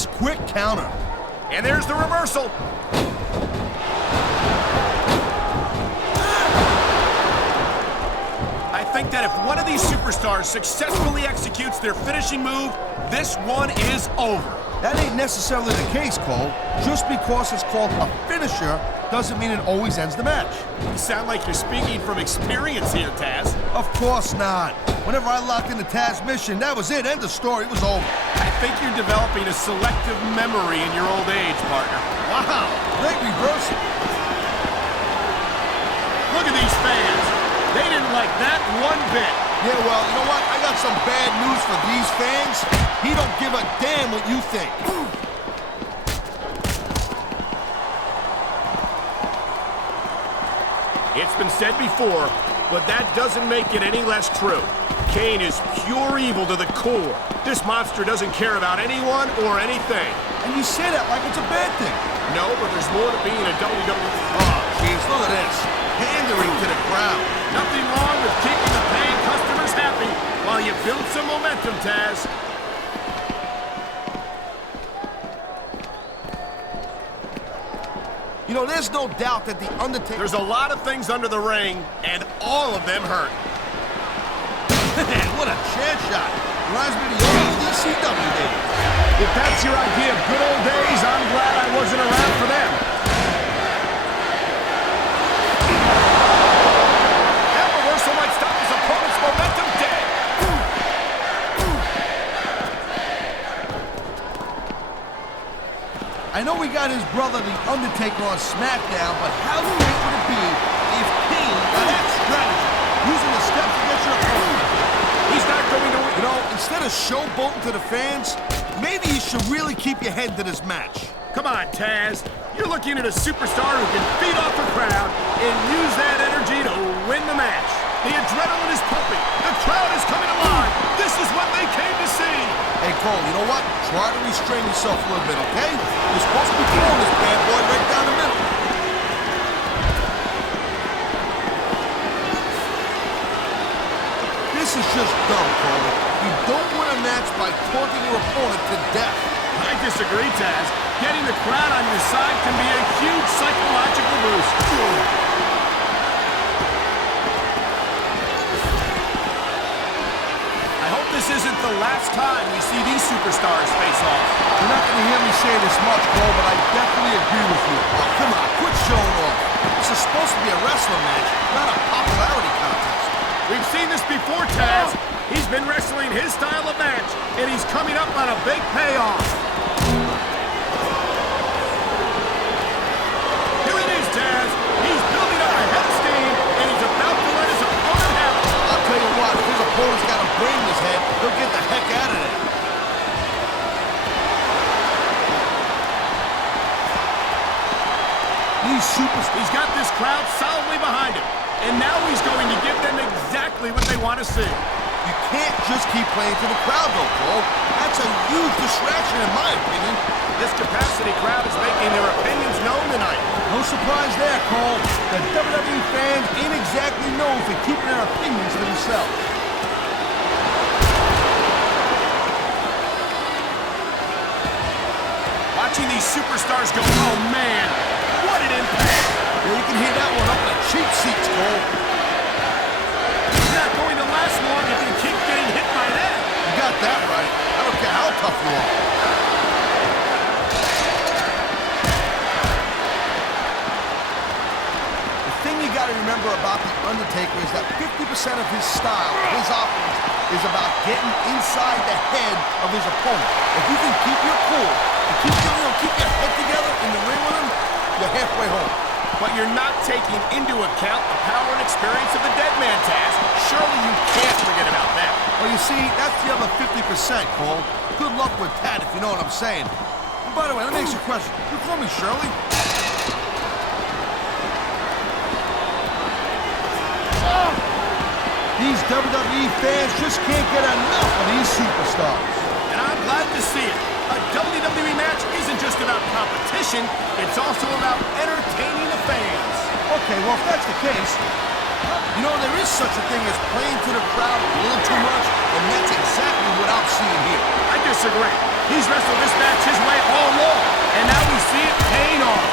Nice quick counter. And there's the reversal. I think that if one of these superstars successfully executes their finishing move, this one is over. That ain't necessarily the case, Cole. Just because it's called a finisher doesn't mean it always ends the match. You sound like you're speaking from experience here, Taz. Of course not. Whenever I locked into Taz's mission, that was it. End of story. It was over. I think you're developing a selective memory in your old age, partner. Wow. Great reversal. Look at these fans. They didn't like that one bit. Yeah, well, you know what? I got some bad news for these fans. He don't give a damn what you think. It's been said before, but that doesn't make it any less true. Kane is pure evil to the core. This monster doesn't care about anyone or anything. And you say that like it's a bad thing. No, but there's more to being a WWE. Oh, jeez, look at this. Pandering to the crowd. Nothing wrong with keeping the paying customers happy while you build some momentum, Taz. You know, there's no doubt that The Undertaker... There's a lot of things under the ring, and all of them hurt. What a chair shot. Reminds me of the old ECW days. If that's your idea of good old days, I'm glad I wasn't around for them. That reversal might stop his opponent's momentum dead. I know we got his brother, The Undertaker, on SmackDown, but how great would it be if Kane got that strategy, using the steps against your opponent? He's not going to... You know, instead of showboating to the fans, maybe you should really keep your head to this match. Come on, Taz. You're looking at a superstar who can feed off a crowd and use that energy to win the match. The adrenaline is pumping. The crowd is coming alive. This is what they came to see. Hey, Cole, you know what? Try to restrain yourself a little bit, okay? You're supposed to be throwing this bad boy right down the middle. This is just dumb, Cole. You don't win a match by taunting your opponent to death. I disagree, Taz. Getting the crowd on your side can be a huge psychological boost. I hope this isn't the last time we see these superstars face off. You're not going to hear me say this much, Cole, but I definitely agree with you. Oh, come on, quit showing off. This is supposed to be a wrestling match, not a popularity contest. We've seen this before, Taz. He's been wrestling his style of match, and he's coming up on a big payoff. Here it is, Taz. He's building up a head of steam, and he's about to let his opponent have it. I'll tell you what, if his opponent's got a brain in his head, he'll get the heck out of there. He's got this crowd solidly behind him, and now he's going to give them exactly what they want to see. You can't just keep playing to the crowd, though, Cole. That's a huge distraction, in my opinion. This capacity crowd is making their opinions known tonight. No surprise there, Cole. The WWE fans ain't exactly known for keeping their opinions to themselves. Watching these superstars go, oh man, what an impact. Yeah, you can hear that one up in the cheap seats, Cole. It's not going to last long if you keep getting hit by that. You got that right. I don't care how tough you are. The thing you got to remember about The Undertaker is that 50% of his style, his offense, is about getting inside the head of his opponent. If you can keep your cool and keep your head together in the ring with him, you're halfway home. But you're not taking into account the power and experience of the dead man, Taz. Surely you can't forget about that. Well, you see, that's the other 50%, Cole. Good luck with that, if you know what I'm saying. And by the way, let me ask you a question. You call me Shirley? Oh! These WWE fans just can't get enough of these superstars. And I'm glad to see it. A WWE match isn't just about competition, it's also about entertaining the fans. Okay, well, if that's the case, You know, there is such a thing as playing to the crowd a little too much, and that's exactly what I'm seeing here. I disagree. He's wrestled this match his way all along, and now we see it paying off.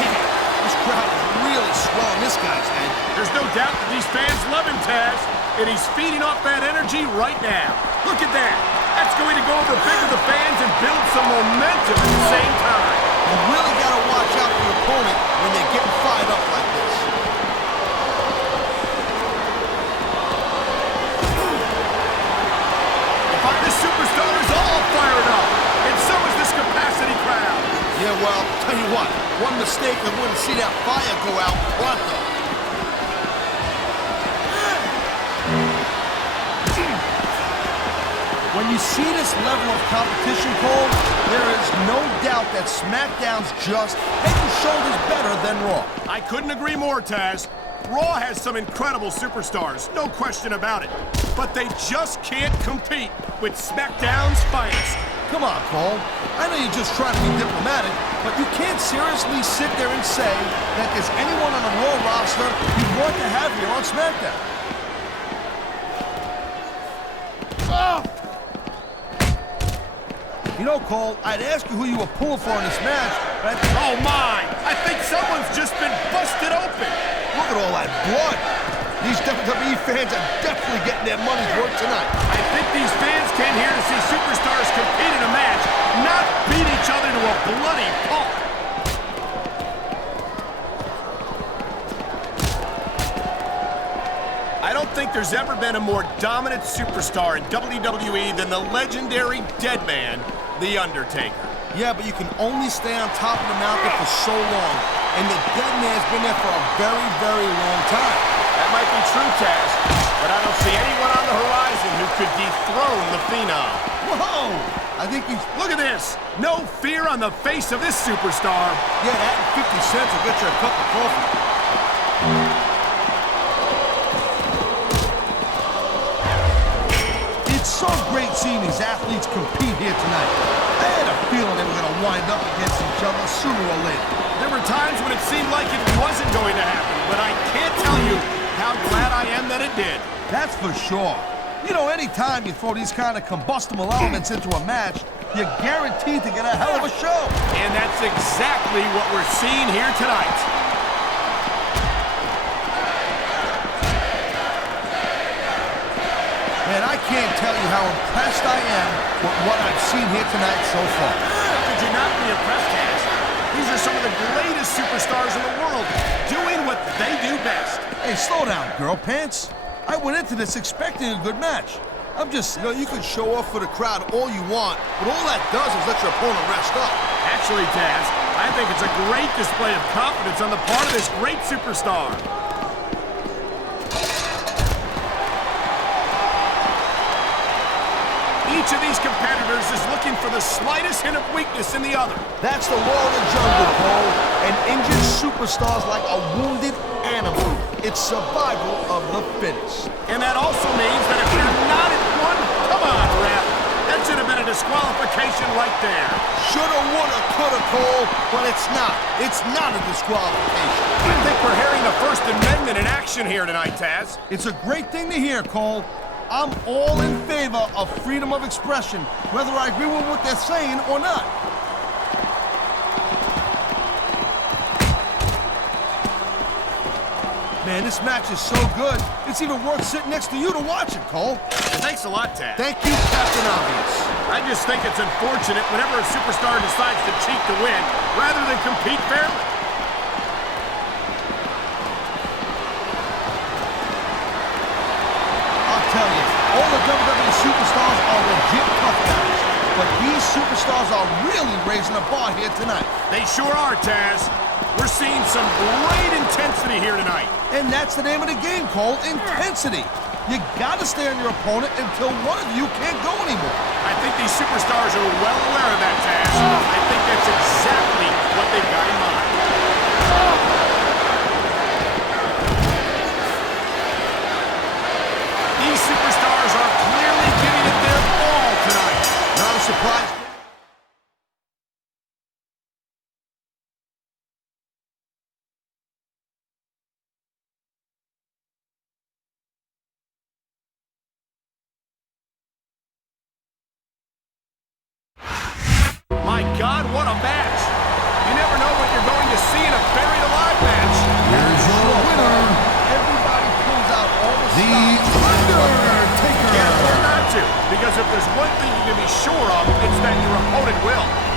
Man, this crowd is really swelling this guy's head. There's no doubt that these fans love him, Taz, and he's feeding off that energy right now. Look at that. That's going to go over big with the fans and build some momentum at the same time. You really got to watch out for your opponent when they're getting fired up like this. This superstar is all fired up, and so is this capacity crowd. Yeah, well, tell you what, one mistake and wouldn't see that fire go out pronto. When you see this level of competition, Cole, there is no doubt that SmackDown's just head and shoulders better than Raw. I couldn't agree more, Taz. Raw has some incredible superstars, no question about it. But they just can't compete with SmackDown's finest. Come on, Cole. I know you're just trying to be diplomatic, but you can't seriously sit there and say that there's anyone on the Raw roster you want to have here on SmackDown. Oh! You know, Cole, I'd ask you who you were pulling for in this match, but oh my! I think someone's just been busted open. Look at all that blood. These WWE fans are definitely getting their money's worth tonight. I think these fans came here to see superstars compete in a match, not beat each other to a bloody pulp. I don't think there's ever been a more dominant superstar in WWE than the legendary dead man, The Undertaker. Yeah, but you can only stay on top of the mountain for so long, and the dead man's been there for a very, very long time. That might be true, Taz, but I don't see anyone on the horizon who could dethrone the Phenom. Whoa! I think he's... Look at this! No fear on the face of this superstar. Yeah, that and 50 cents will get you a cup of coffee. It's so great seeing these athletes compete here tonight. I had a feeling they were going to wind up against each other sooner or later. There were times when it seemed like it wasn't going to happen, but I can't tell you how glad I am that it did. That's for sure. You know, anytime you throw these kind of combustible elements into a match, you're guaranteed to get a hell of a show. And that's exactly what we're seeing here tonight. Man, I can't tell you how impressed I am with what I've seen here tonight so far. Could you not be impressed, Taz? These are some of the greatest superstars in the world, doing what they do best. Hey, slow down, girl pants. I went into this expecting a good match. I'm just, you know, you can show off for the crowd all you want, but all that does is let your opponent rest up. Actually, Taz, I think it's a great display of confidence on the part of this great superstar. Each of these competitors is looking for the slightest hint of weakness in the other. That's the law of the jungle, Cole. And injured superstars like a wounded animal. It's survival of the fittest. And that also means that if you're not at one, come on, ref. That should have been a disqualification right there. Shoulda, woulda, coulda, Cole, but it's not. It's not a disqualification. I think we're hearing the First Amendment in action here tonight, Taz. It's a great thing to hear, Cole. I'm all in favor of freedom of expression, whether I agree with what they're saying or not. Man, this match is so good, it's even worth sitting next to you to watch it, Cole. Thanks a lot, Taz. Thank you, Captain Obvious. I just think it's unfortunate whenever a superstar decides to cheat to win, rather than compete fairly. I'll tell you, all the WWE superstars are legit tough guys, but these superstars are really raising the bar here tonight. They sure are, Taz. We're seeing some great intensity here tonight. And that's the name of the game, Cole, intensity. You gotta stay on your opponent until one of you can't go anymore. I think these superstars are well aware of that, Taz. I think that's exactly what they've got in mind. These superstars are clearly giving it their all tonight. Not a surprise. Because if there's one thing you can be sure of, it's that your opponent will.